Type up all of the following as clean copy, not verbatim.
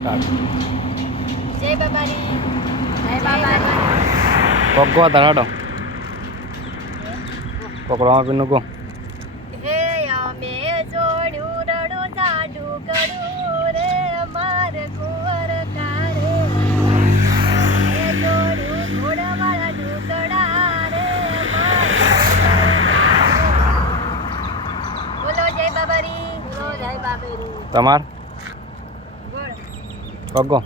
જય બાબારી જય બાબારી કોકો તરાડો કોકરો પીનો કો હે અમે જોડ્યું રડું જાડું કરું રે અમાર કુંવર કારે હે જોડ્યું ઘોડાવાળા ઢુકડા રે અમાર બોલો જય બાબારી બોલો જય બાબારી તમાર બોલ કોકો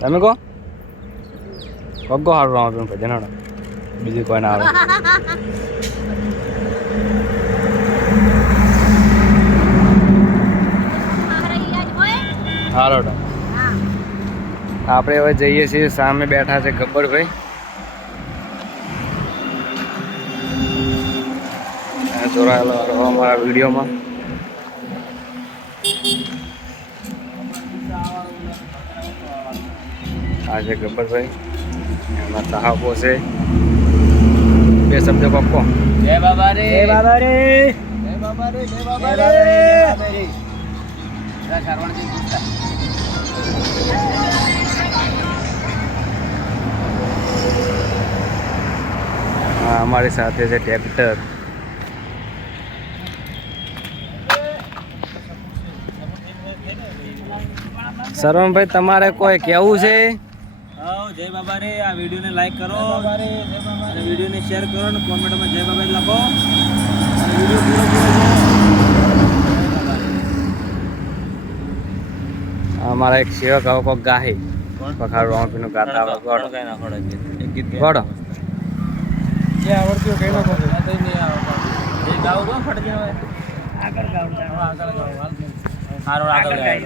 તમે કો કોકો હારું રામ પીનો ભજન હાડો બીજું કોઈ ના આવે હાલો તો આપણે હવે જઈએ છીએ સામે બેઠા છે ગબ્બરભાઈ જોડાયેલો રહો અમારા વિડીયોમાં આ છે ગબ્બરભાઈ એમના ચાહકો છે બે શબ્દ પપ્પો જય બાબા રે જય બાબા રે જય બાબા રે જય બાબા જય રે બાબા રે. રા શરવણજી પૂછતા હા અમારી સાથે છે ટ્રેક્ટર શરવણભાઈ તમારે કોઈ કેવું છે આવો જય બાબા રે આ વિડિયોને લાઈક કરો અને વિડિયોને શેર કરો અને કોમેન્ટમાં જય બાબા લખો અને વિડિયો પૂરો પૂરો અમારા એક સેવક આવો કોક ગાહી પખાડ રોમપીનું ગાતા આવડે ગોડો કઈ ના ખોડે એક ગીત ગોડો જે આવડતું કઈ ના ખોડે આ તો નહીં આવડતું એ ગાવ તો ફટ જાય આગળ ગાવ હારો આગળ ગાય